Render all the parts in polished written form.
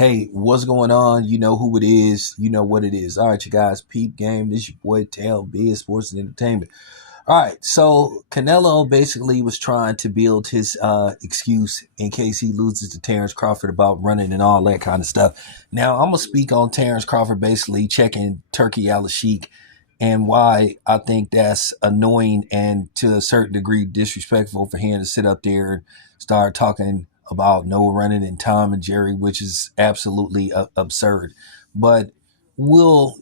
Hey, what's going on? You know who it is. You know what it is. All right, you guys, peep game. This your boy Tail Biz Sports and Entertainment. All right, so Canelo basically was trying to build his excuse in case he loses to Terence Crawford about running and all that kind of stuff. Now, I'm going to speak on Terence Crawford basically checking Turkey Al-Sheikh and why I think that's annoying and to a certain degree disrespectful for him to sit up there and start talking about no running and Tom and Jerry, which is absolutely absurd. But we'll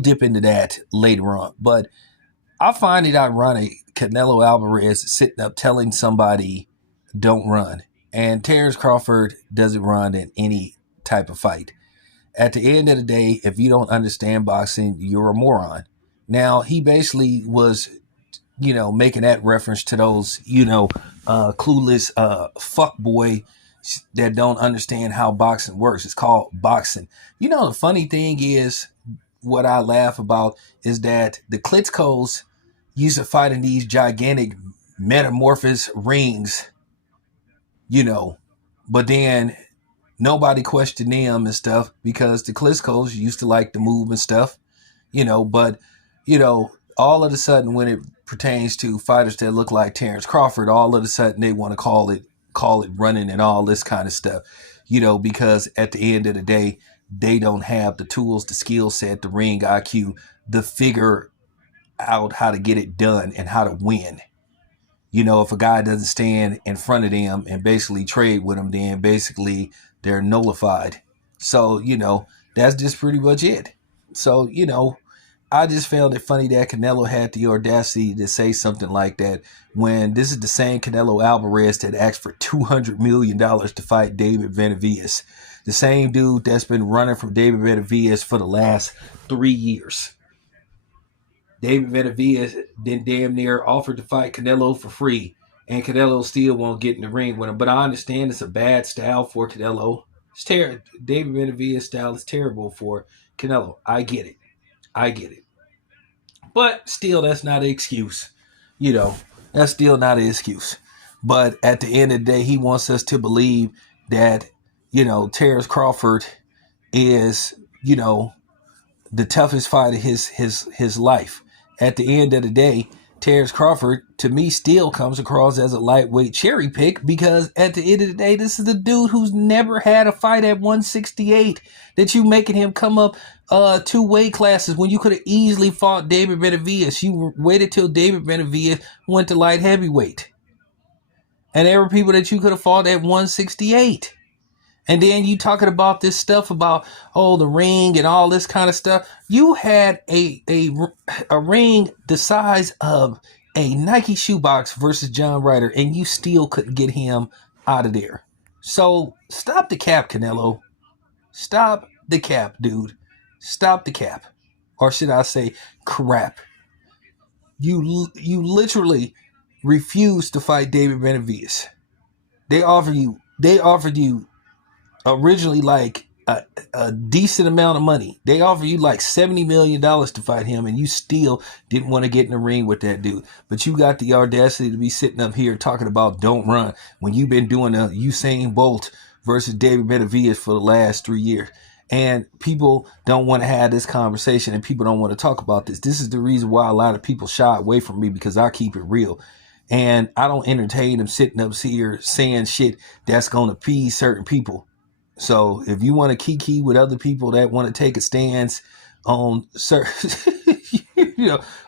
dip into that later on. But I find it ironic Canelo Alvarez is sitting up telling somebody don't run. And Terence Crawford doesn't run in any type of fight. At the end of the day, if you don't understand boxing, you're a moron. Now, he basically was, making that reference to those, clueless fuck boy that don't understand how boxing works. It's called boxing. The funny thing is, what I laugh about is that the Klitschko's used to fight in these gigantic metamorphous rings, but then nobody questioned them and stuff because the Klitschko's used to like to move and stuff, but, all of a sudden when it pertains to fighters that look like Terence Crawford, all of a sudden they want to call it running and all this kind of stuff, because at the end of the day, they don't have the tools, the skill set, the ring IQ, the figure out how to get it done and how to win. If a guy doesn't stand in front of them and basically trade with them, then basically they're nullified. So, that's just pretty much it. So, I just found it funny that Canelo had the audacity to say something like that when this is the same Canelo Alvarez that asked for $200 million to fight David Benavidez. The same dude that's been running from David Benavidez for the last 3 years. David Benavidez then damn near offered to fight Canelo for free, and Canelo still won't get in the ring with him. But I understand it's a bad style for Canelo. David Benavidez style is terrible for Canelo. I get it. But still, that's not an excuse. That's still not an excuse. But at the end of the day, he wants us to believe that, Terence Crawford is, the toughest fight of his life. At the end of the day, Terence Crawford, to me, still comes across as a lightweight cherry pick because at the end of the day, this is the dude who's never had a fight at 168 that you making him come up 2 weight classes when you could have easily fought David Benavidez. You waited till David Benavidez went to light heavyweight. And there were people that you could have fought at 168. And then you talking about this stuff about, the ring and all this kind of stuff. You had a ring the size of a Nike shoebox versus John Ryder, and you still couldn't get him out of there. So stop the cap, Canelo. Stop the cap, dude. Stop the cap. Or should I say crap. You literally refused to fight David Benavidez. They offered you originally like a decent amount of money. They offered you like $70 million to fight him, and you still didn't want to get in the ring with that dude. But you got the audacity to be sitting up here talking about don't run when you've been doing a Usain Bolt versus David Benavidez for the last 3 years. And people don't want to have this conversation, and people don't want to talk about this. This is the reason why a lot of people shy away from me, because I keep it real. And I don't entertain them sitting up here saying shit that's going to appease certain people. So if you want to kiki with other people that want to take a stance on certain,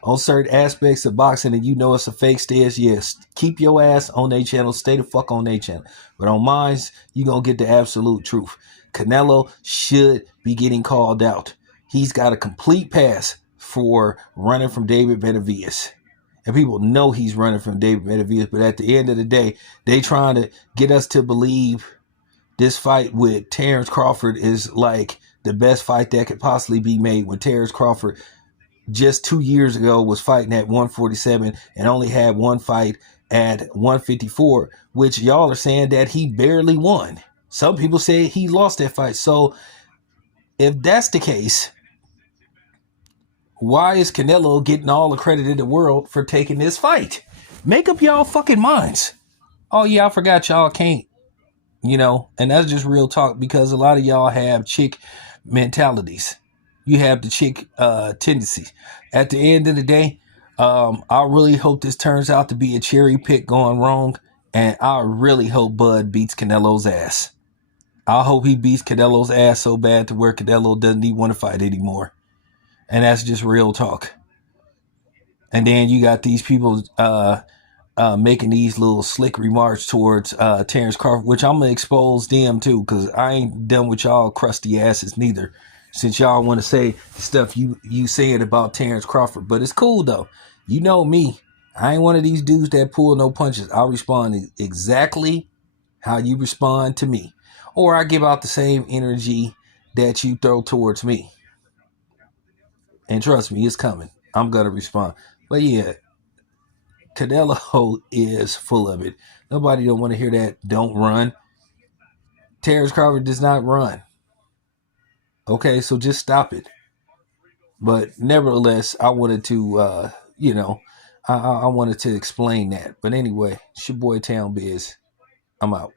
on certain aspects of boxing, and it's a fake stance, yes, keep your ass on their channel, stay the fuck on their channel. But on mine, you're going to get the absolute truth. Canelo should be getting called out. He's got a complete pass for running from David Benavidez. And people know he's running from David Benavidez, but at the end of the day, they trying to get us to believe this fight with Terence Crawford is like the best fight that could possibly be made, when Terence Crawford just 2 years ago was fighting at 147 and only had one fight at 154, which y'all are saying that he barely won. Some people say he lost that fight. So if that's the case, why is Canelo getting all the credit in the world for taking this fight? Make up y'all fucking minds. Oh yeah, I forgot y'all can't and that's just real talk because a lot of y'all have chick mentalities. You have the chick tendencies. At the end of the day, I really hope this turns out to be a cherry pick going wrong, and I really hope Bud beats Canelo's ass. I hope he beats Canelo's ass so bad to where Canelo doesn't even want to fight anymore. And that's just real talk. And then you got these people making these little slick remarks towards Terence Crawford, which I'm going to expose them too, because I ain't done with y'all crusty asses neither. Since y'all want to say stuff you saying about Terence Crawford. But it's cool though. You know me. I ain't one of these dudes that pull no punches. I'll respond exactly how you respond to me. Or I give out the same energy that you throw towards me. And trust me, it's coming. I'm going to respond. But yeah, Canelo is full of it. Nobody don't want to hear that. Don't run. Terence Crawford does not run. Okay, so just stop it. But nevertheless, I wanted to, I wanted to explain that. But anyway, it's your boy Town Biz. I'm out.